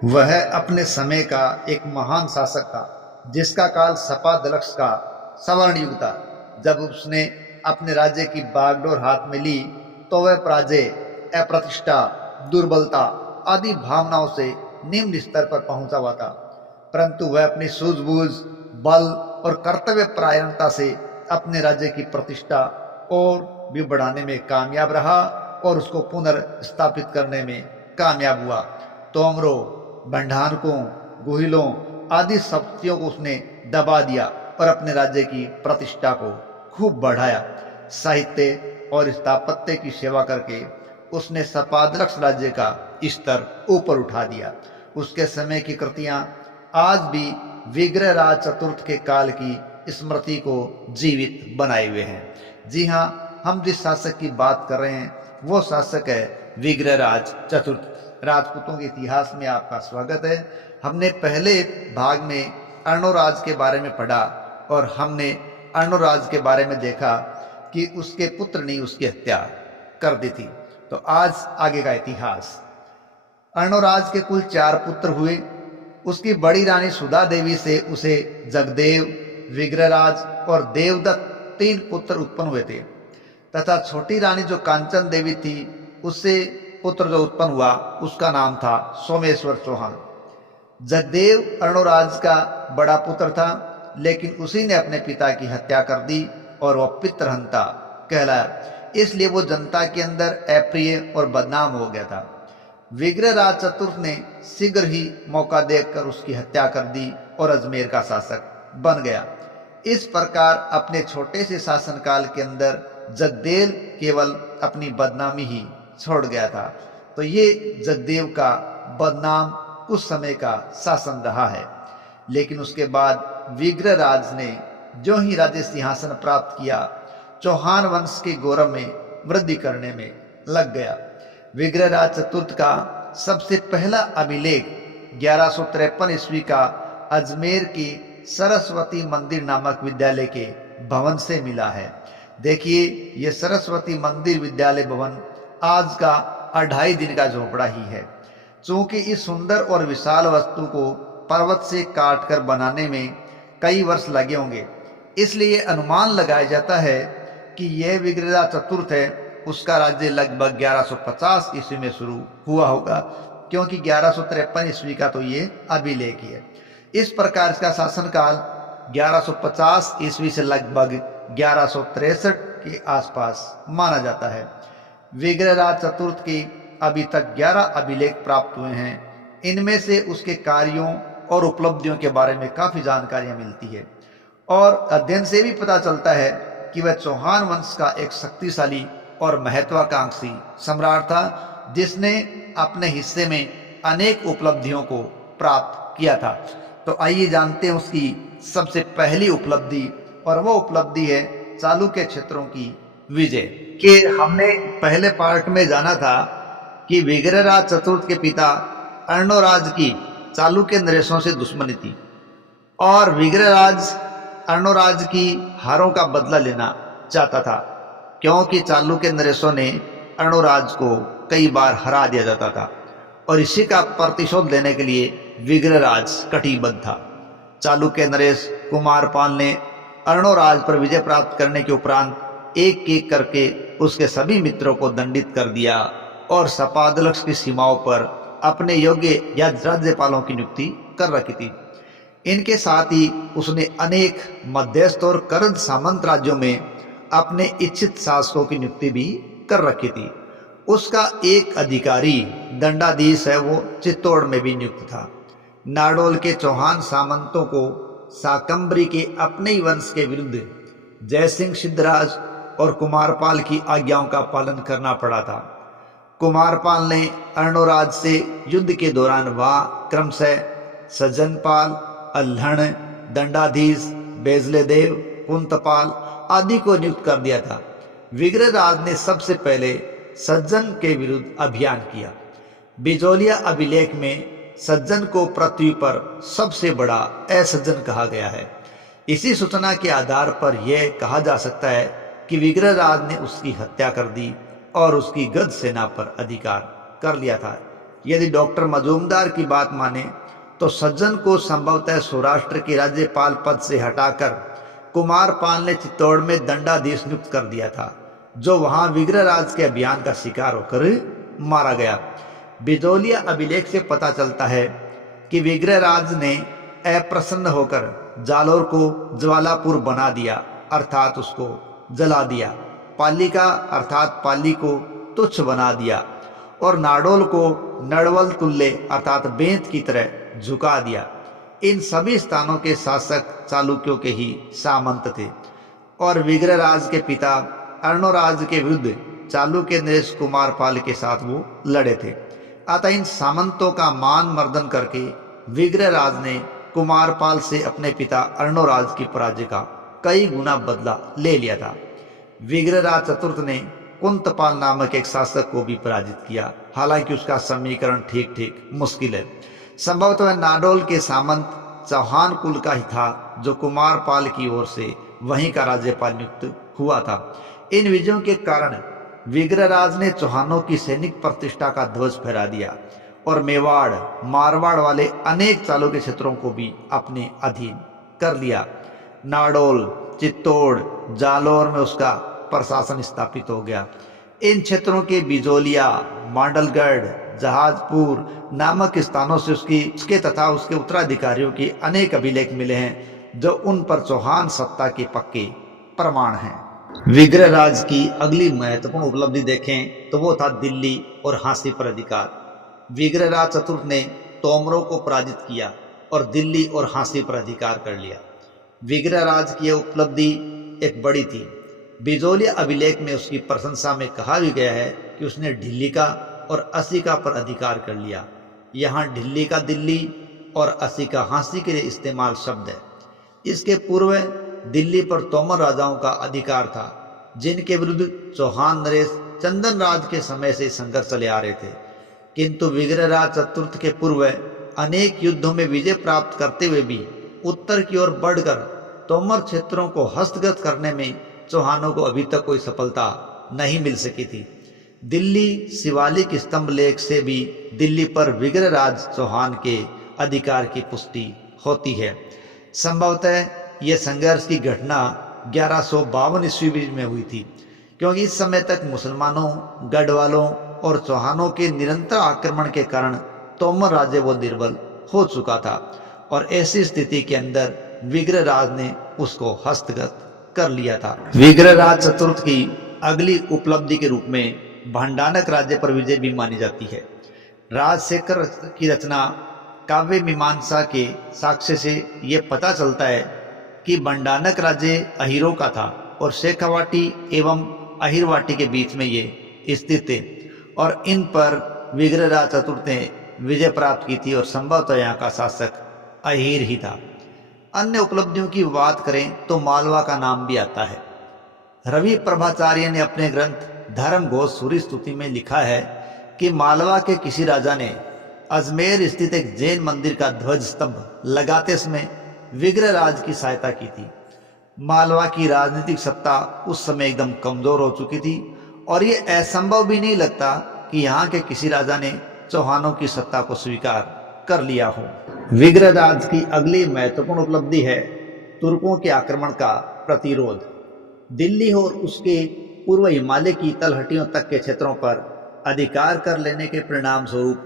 वह अपने समय का एक महान शासक था जिसका काल सपादलक्ष का सवर्ण युग था। जब उसने अपने राज्य की बागडोर हाथ में ली तो वह पराजय, अप्रतिष्ठा, दुर्बलता आदि भावनाओं से निम्न स्तर पर पहुंचा हुआ था। परंतु वह अपनी सूझबूझ, बल और कर्तव्य परायणता से अपने राज्य की प्रतिष्ठा और भी बढ़ाने में कामयाब रहा और उसको पुनर्स्थापित करने में कामयाब हुआ। तोमरों, भंडारकों, गुहिलों आदि शक्तियों को उसने दबा दिया और अपने राज्य की प्रतिष्ठा को खूब बढ़ाया। साहित्य और स्थापत्य की सेवा करके उसने सपादलक्ष राज्य का स्तर ऊपर उठा दिया। उसके समय की कृतियां आज भी विग्रहराज चतुर्थ के काल की स्मृति को जीवित बनाए हुए हैं। जी हाँ, हम जिस शासक की बात कर रहे हैं वो शासक है विग्रहराज चतुर्थ। राजपूतों के इतिहास में आपका स्वागत है। हमने पहले भाग में अर्णोराज के बारे में पढ़ा और हमने अर्णोराज के बारे में देखा कि उसके पुत्र ने उसकी हत्या कर दी थी। तो आज आगे का इतिहास। अर्णोराज के कुल 4 पुत्र हुए। उसकी बड़ी रानी सुधा देवी से उसे जगदेव, विग्रहराज और देवदत्त 3 पुत्र उत्पन्न हुए थे तथा छोटी रानी जो कांचन देवी थी उससे पुत्र जो उत्पन्न हुआ उसका नाम था सोमेश्वर चौहान। जगदेव अर्णोराज का बड़ा पुत्र था, लेकिन उसी ने अपने पिता की हत्या कर दी और वह पितृहंता कहलाया। इसलिए वो जनता के अंदर अप्रिय और बदनाम हो गया था। विग्रहराज चतुर्थ ने शीघ्र ही मौका देखकर उसकी हत्या कर दी और अजमेर का शासक बन गया। इस प्रकार अपने छोटे से शासनकाल के अंदर जगदेव केवल अपनी बदनामी ही छोड़ गया था। तो ये जगदेव का बदनाम उस समय का शासन रहा है। लेकिन उसके बाद विग्रहराज ने जो ही राज्य सिंहासन प्राप्त किया, चौहान वंश के गौरव में वृद्धि करने में लग गया। विग्रहराज चतुर्थ का सबसे पहला अभिलेख 1153 ईस्वी का अजमेर की सरस्वती मंदिर नामक विद्यालय के भवन से मिला है। देखिए, यह सरस्वती मंदिर विद्यालय भवन आज का 2.5 दिन का झोपड़ा ही है। चूंकि इस सुंदर और विशाल वस्तु को पर्वत से काटकर बनाने में कई वर्ष लगे होंगे, इसलिए अनुमान लगाया जाता है कि यह विग्रहराज चतुर्थ है। उसका राज्य लगभग 1150 ईस्वी में शुरू हुआ होगा, क्योंकि 1153 ईस्वी का तो ये अभिलेख है। इस प्रकार इसका शासनकाल 1150 ईस्वी से लगभग 1163 के आसपास माना जाता है। विग्रहराज चतुर्थ के अभी तक 11 अभिलेख प्राप्त हुए हैं। इनमें से उसके कार्यों और उपलब्धियों के बारे में काफी जानकारियां मिलती है और अध्ययन से भी पता चलता है कि वह चौहान वंश का एक शक्तिशाली और महत्वाकांक्षी सम्राट था, जिसने अपने हिस्से में अनेक उपलब्धियों को प्राप्त किया था। तो आइए जानते हैं उसकी सबसे पहली उपलब्धि, और वो उपलब्धि है चालुक्य क्षेत्रों की विजय। कि हमने पहले पार्ट में जाना था कि विग्रहराज चतुर्थ के पिता अर्णोराज की चालुक्य नरेशों से दुश्मनी थी और विग्रहराज अर्णोराज की हारों का बदला लेना चाहता था, क्योंकि चालुक्य नरेशों ने अर्णोराज को कई बार हरा दिया जाता था और इसी का प्रतिशोध लेने के लिए विग्रहराज कटिबद्ध था। चालुक्य नरेश कुमारपाल ने अर्णोराज पर विजय प्राप्त करने के उपरांत एक एक करके उसके सभी मित्रों को दंडित कर दिया और सपादलक्ष की सीमाओं पर अपने योग्य या राज्यपालों की नियुक्ति कर रखी थी। इनके साथ ही उसने अनेक मध्यस्थ और कर्द सामंत राज्यों में अपने इच्छित शासकों की नियुक्ति भी कर रखी थी। उसका एक अधिकारी दंडाधीश है, वो चित्तौड़ में भी नियुक्त था। नाडोल के चौहान सामंतों को शाकंभरी के अपने ही वंश के विरुद्ध जयसिंह सिद्धराज और कुमारपाल की आज्ञाओं का पालन करना पड़ा था। कुमारपाल ने अर्णोराज से युद्ध के दौरान वहां क्रमशः सज्जनपाल, अल्हण, दंडाधीश, बेजलेदेव, कुंतपाल आदि को नियुक्त कर दिया था। विग्रहराज ने सबसे पहले सज्जन के विरुद्ध अभियान किया। बिजोलिया अभिलेख में सज्जन को पृथ्वी पर सबसे बड़ा असज्जन कहा गया है। इसी सूचना के आधार पर यह कहा जा सकता है कि विग्रहराज ने उसकी हत्या कर दी और उसकी गद सेना पर अधिकार कर लिया था। यदि डॉक्टर मजूमदार की बात माने तो सज्जन को संभवतः सौराष्ट्र के राज्यपाल पद से हटाकर कुमारपाल ने चित्तौड़ में दंडाधीश नियुक्त कर दिया था, जो वहां विग्रहराज के अभियान का शिकार होकर मारा गया। बिजोलिया अभिलेख से पता चलता है कि विग्रहराज ने अप्रसन्न होकर जालोर को ज्वालापुर बना दिया, अर्थात उसको जला दिया, पालिका अर्थात पाली को तुच्छ बना दिया और नाडोल को नड़वल तुल्ले अर्थात बेंत की तरह झुका दिया। इन सभी स्थानों के शासक चालुक्यों के ही सामंत थे और विग्रहराज के पिता अर्णोराज के विरुद्ध चालुक्य नरेश कुमारपाल के साथ वो लड़े थे। अतः इन सामंतों का मान मर्दन करके विग्रहराज ने कुमारपाल से अपने पिता अर्णोराज की पराजय का कई गुना बदला ले लिया था। विग्रहराज चतुर्थ ने कुंतपाल नामक एक शासक को भी पराजित किया, हालांकि उसका समीकरण ठीक ठीक मुश्किल है। संभवतः नाडोल के सामंत चौहान कुल का ही था, जो कुमारपाल की ओर से वहीं का राज्यपाल नियुक्त हुआ था। इन विजयों के कारण विग्रहराज ने चौहानों की सैनिक प्रतिष्ठा का ध्वज फहरा दिया और मेवाड़ मारवाड़ वाले अनेक चालुक्य क्षेत्रों को भी अपने अधीन कर लिया। नाडोल, चित्तौड़, जालोर में उसका प्रशासन स्थापित हो गया। इन क्षेत्रों के बिजोलिया, मांडलगढ़, जहाजपुर नामक स्थानों से उसके तथा उसके उत्तराधिकारियों के अनेक अभिलेख मिले हैं, जो उन पर चौहान सत्ता के पक्के प्रमाण हैं। विग्रहराज की अगली महत्वपूर्ण उपलब्धि देखें तो वो था दिल्ली और हांसी पर अधिकार। विग्रहराज चतुर्थ ने तोमरों को पराजित किया और दिल्ली और हांसी पर अधिकार कर लिया। विग्रहराज की यह उपलब्धि एक बड़ी थी। बिजोलिया अभिलेख में उसकी प्रशंसा में कहा भी गया है कि उसने ढिल्लिका और असिका पर अधिकार कर लिया। यहाँ ढिल्लिका दिल्ली और असिका हांसी के लिए इस्तेमाल शब्द है। इसके पूर्व दिल्ली पर तोमर राजाओं का अधिकार था, जिनके विरुद्ध चौहान नरेश चंदन राज के समय से संघर्ष चले आ रहे थे। किंतु विग्रहराज चतुर्थ के पूर्व अनेक युद्धों में विजय प्राप्त करते हुए भी उत्तर की ओर बढ़कर तोमर क्षेत्रों को हस्तगत करने में चौहानों को अभी तक कोई सफलता नहीं मिल सकी थी। दिल्ली शिवालिक स्तंभ लेख से भी दिल्ली पर विग्रहराज चौहान के अधिकार की पुष्टि होती है। संभवतः यह संघर्ष की घटना 1152 ईस्वी में हुई थी, क्योंकि इस समय तक मुसलमानों, गढ़वालों और चौहानों के निरंतर आक्रमण के कारण तोमर राज्य वो निर्बल हो चुका था और ऐसी स्थिति के अंदर विग्रहराज ने उसको हस्तगत कर लिया था। विग्रहराज चतुर्थ की अगली उपलब्धि के रूप में भंडानक राज्य पर विजय भी मानी जाती है। राजशेखर की रचना काव्य मीमांसा के साक्ष्य से यह पता चलता है कि भंडानक राज्य अहिरों का था और शेखावाटी एवं अहिरवाटी के बीच में ये स्थित थे और इन पर विग्रहराज चतुर्थ ने विजय प्राप्त की थी और संभवतः यहाँ का शासक अहिर ही था। अन्य उपलब्धियों की बात करें तो मालवा का नाम भी आता है। रवि प्रभाचार्य ने अपने ग्रंथ धर्म घोष सूरी स्तुति में लिखा है कि मालवा के किसी राजा ने अजमेर स्थित एक जैन मंदिर का ध्वज स्तंभ लगाते समय विग्रहराज की सहायता की थी। मालवा की राजनीतिक सत्ता उस समय एकदम कमजोर हो चुकी थी और ये असंभव भी नहीं लगता कि यहाँ के किसी राजा ने चौहानों की सत्ता को स्वीकार कर लिया हो। विग्रहराज की अगली महत्वपूर्ण उपलब्धि है तुर्कों के आक्रमण का प्रतिरोध। दिल्ली और उसके पूर्व हिमालय की तलहटियों तक के क्षेत्रों पर अधिकार कर लेने के परिणाम स्वरूप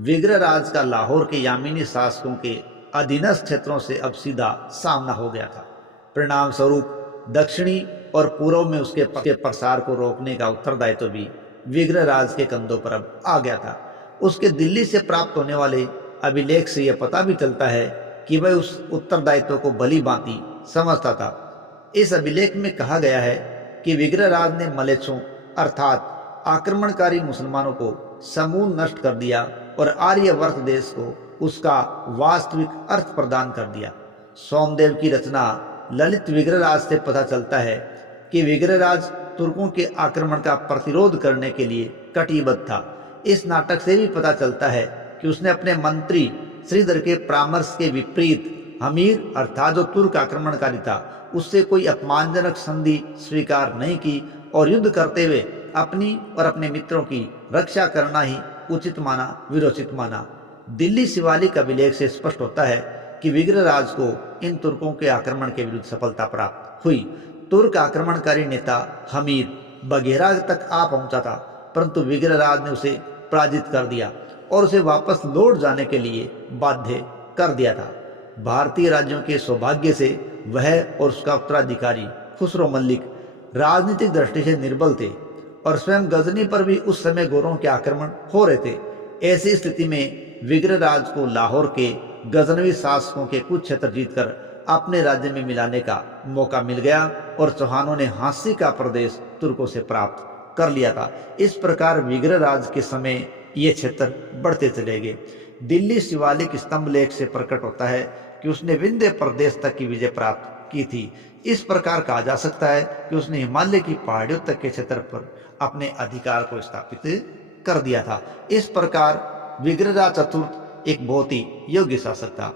विग्रहराज का लाहौर के यामिनी शासकों के अधीनस्थ क्षेत्रों से अब सीधा सामना हो गया था। परिणाम स्वरूप दक्षिणी और पूर्व में उसके प्रसार को रोकने का उत्तरदायित्व भी विग्रहराज के कंधों पर अब आ गया था। उसके दिल्ली से प्राप्त होने वाले अभिलेख से यह पता भी चलता है कि वह उस उत्तरदायित्व को भली भांति समझता था। इस अभिलेख में कहा गया है कि विग्रहराज ने मलेच्छों अर्थात आक्रमणकारी मुसलमानों को समूल नष्ट कर दिया और आर्यवर्त देश को उसका वास्तविक अर्थ प्रदान कर दिया। सोमदेव की रचना ललित विग्रहराज से पता चलता है कि विग्रहराज तुर्कों के आक्रमण का प्रतिरोध करने के लिए कटिबद्ध था। इस नाटक से भी पता चलता है कि उसने अपने मंत्री श्रीधर के परामर्श के विपरीत हमीर अर्थात जो तुर्क आक्रमणकारी था उससे कोई अपमानजनक संधि स्वीकार नहीं की और युद्ध करते हुए अपनी और अपने मित्रों की रक्षा करना ही उचित माना, विरोचित माना। दिल्ली शिवालिक अभिलेख से स्पष्ट होता है कि विग्रहराज को इन तुर्कों के आक्रमण के विरुद्ध सफलता प्राप्त हुई। तुर्क आक्रमणकारी नेता हमीर बघेरा तक आ पहुंचा था, परंतु विग्रहराज ने उसे पराजित कर दिया और उसे वापस लौट जाने के लिए बाध्य कर दिया था। भारतीय राज्यों के सौभाग्य से वह और उसका उत्तराधिकारी खुसरो मलिक राजनीतिक दृष्टि से निर्बल थे और स्वयं गजनी पर भी उस समय गोरों के आक्रमण हो रहे थे। ऐसी स्थिति में विग्रहराज को लाहौर के गजनवी शासकों के कुछ क्षेत्र जीतकर अपने राज्य में मिलाने का मौका मिल गया और चौहानों ने हांसी का प्रदेश तुर्कों से प्राप्त कर लिया था। इस प्रकार विग्रहराज के समय ये क्षेत्र बढ़ते चले गए। दिल्ली शिवालिक स्तंभ लेख से प्रकट होता है कि उसने विंध्य प्रदेश तक की विजय प्राप्त की थी। इस प्रकार कहा जा सकता है कि उसने हिमालय की पहाड़ियों तक के क्षेत्र पर अपने अधिकार को स्थापित कर दिया था। इस प्रकार विग्रहराज चतुर्थ एक बहुत ही योग्य शासक था।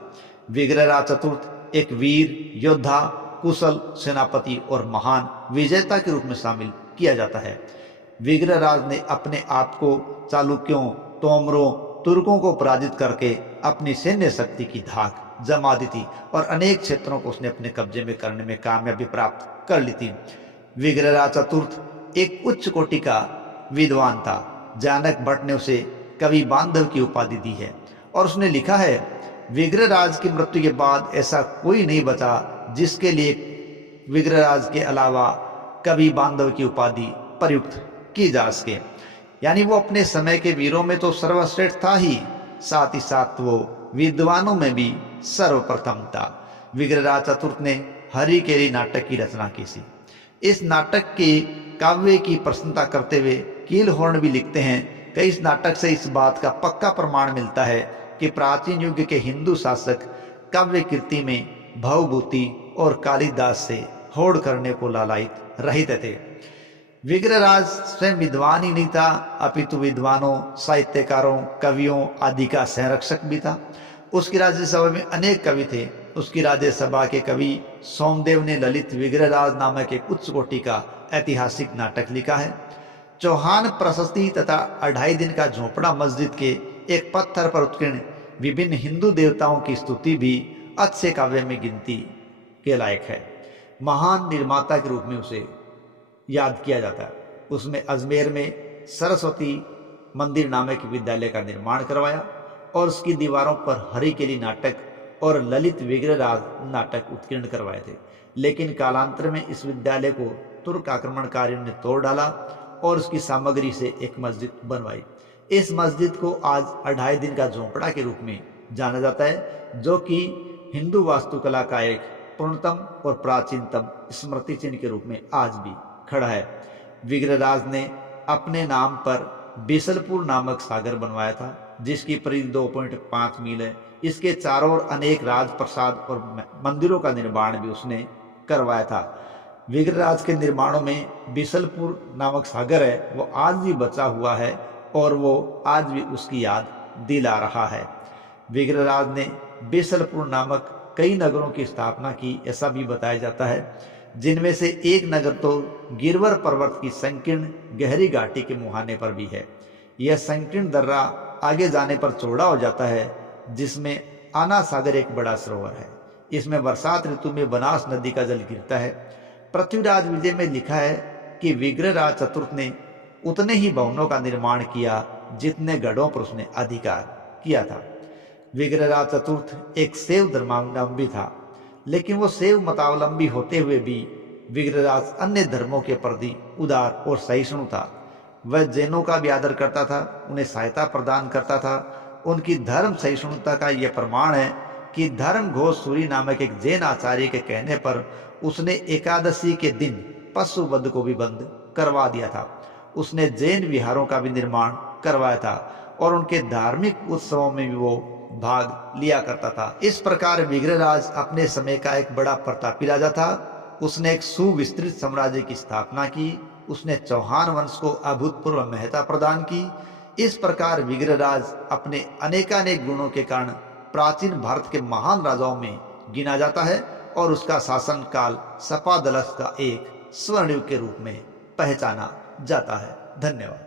विग्रहराज चतुर्थ एक वीर योद्धा, कुशल सेनापति और महान विजेता के रूप में शामिल किया जाता है। विग्रहराज ने अपने आप को चालुक्यों, तोमरों, तुर्कों को पराजित करके अपनी सैन्य शक्ति की धाक जमा दी थी और अनेक क्षेत्रों को उसने अपने कब्जे में करने में कामयाबी प्राप्त कर ली थी। विग्रहराज चतुर्थ एक उच्च कोटि का विद्वान था। जानक भट्ट ने उसे कवि बांधव की उपाधि दी है और उसने लिखा है, विग्रहराज की मृत्यु के बाद ऐसा कोई नहीं बचा जिसके लिए विग्रहराज के अलावा कवि बांधव की उपाधि प्रयुक्त की जा सके। यानी वो अपने समय के वीरों में तो सर्वश्रेष्ठ था ही, साथ ही साथ वो विद्वानों में भी सर्वप्रथम था। विग्रहराज चतुर्थ ने हरिकेरी नाटक की रचना की थी। इस नाटक के काव्य की प्रशंसा करते हुए कीलहॉर्न भी लिखते हैं कि इस नाटक से इस बात का पक्का प्रमाण मिलता है कि प्राचीन युग के हिंदू शासक काव्य कृति में भवभूति और कालिदास से होड़ करने को लालायित रहते थे। विग्रहराज स्वयं विद्वान ही नहीं था, अपितु विद्वानों, साहित्यकारों, कवियों आदि का संरक्षक भी था। उसकी राज्यसभा में अनेक कवि थे। उसकी राज्यसभा के कवि सोमदेव ने ललित विग्रहराज नामक एक उच्च कोटि का ऐतिहासिक नाटक लिखा है। चौहान प्रशस्ति तथा 2.5 दिन का झोपड़ा मस्जिद के एक पत्थर पर उत्कीर्ण विभिन्न हिंदू देवताओं की स्तुति भी अच्छे काव्य में गिनती के लायक है। महान निर्माता के रूप में उसे याद किया जाता है। उसमें अजमेर में सरस्वती मंदिर नामक विद्यालय का निर्माण करवाया और उसकी दीवारों पर हरिकेली नाटक और ललित विग्रहराज नाटक उत्कीर्ण करवाए थे। लेकिन कालांतर में इस विद्यालय को तुर्क आक्रमणकारियों ने तोड़ डाला और उसकी सामग्री से एक मस्जिद बनवाई। इस मस्जिद को आज 2.5 दिन का झोंपड़ा के रूप में जाना जाता है, जो कि हिंदू वास्तुकला का एक पूर्णतम और प्राचीनतम स्मृति चिन्ह के रूप में आज भी खड़ा है। विग्रहराज ने अपने नाम पर बिसलपुर नामक सागर बनवाया था, जिसकी परिधि 2.5 मील है। इसके चारों ओर अनेक राजप्रसाद और मंदिरों का निर्माण भी उसने करवाया था। विग्रहराज के निर्माणों में बिसलपुर नामक सागर है, वो आज भी बचा हुआ है और वो आज भी उसकी याद दिला रहा है। विग्रहराज ने बिसलपुर नामक कई नगरों की स्थापना की, ऐसा भी बताया जाता है, जिनमें से एक नगर तो गिरवर पर्वत की संकीर्ण गहरी घाटी के मुहाने पर भी है। यह संकीर्ण दर्रा आगे जाने पर चौड़ा हो जाता है, जिसमें आना सागर एक बड़ा सरोवर है। इसमें बरसात ऋतु में बनास नदी का जल गिरता है। पृथ्वीराज विजय में लिखा है कि विग्रहराज चतुर्थ ने उतने ही भवनों का निर्माण किया जितने गढ़ों पर उसने अधिकार किया था। विग्रहराज चतुर्थ एक शैव धर्मावलंबी था, लेकिन वो शैव मतावलंबी होते हुए भी विग्रहराज अन्य धर्मों के प्रति उदार और सहिष्णु था। वह जैनों का भी आदर करता था, उन्हें सहायता प्रदान करता था। उनकी धर्म सहिष्णुता का यह प्रमाण है कि धर्म घोष सूरी नामक एक जैन आचार्य के कहने पर उसने एकादशी के दिन पशु वध को भी बंद करवा दिया था। उसने जैन विहारों का भी निर्माण करवाया था और उनके धार्मिक उत्सवों में भी वो भाग लिया करता था। इस प्रकार विग्रहराज अपने समय का एक बड़ा प्रतापी राजा था। उसने एक सुविस्तृत साम्राज्य की स्थापना की। उसने चौहान वंश को अभूतपूर्व महत्ता प्रदान की। इस प्रकार विग्रहराज अपने अनेकानेक गुणों के कारण प्राचीन भारत के महान राजाओं में गिना जाता है और उसका शासन काल सपादलस का एक स्वर्ण युग के रूप में पहचाना जाता है। धन्यवाद।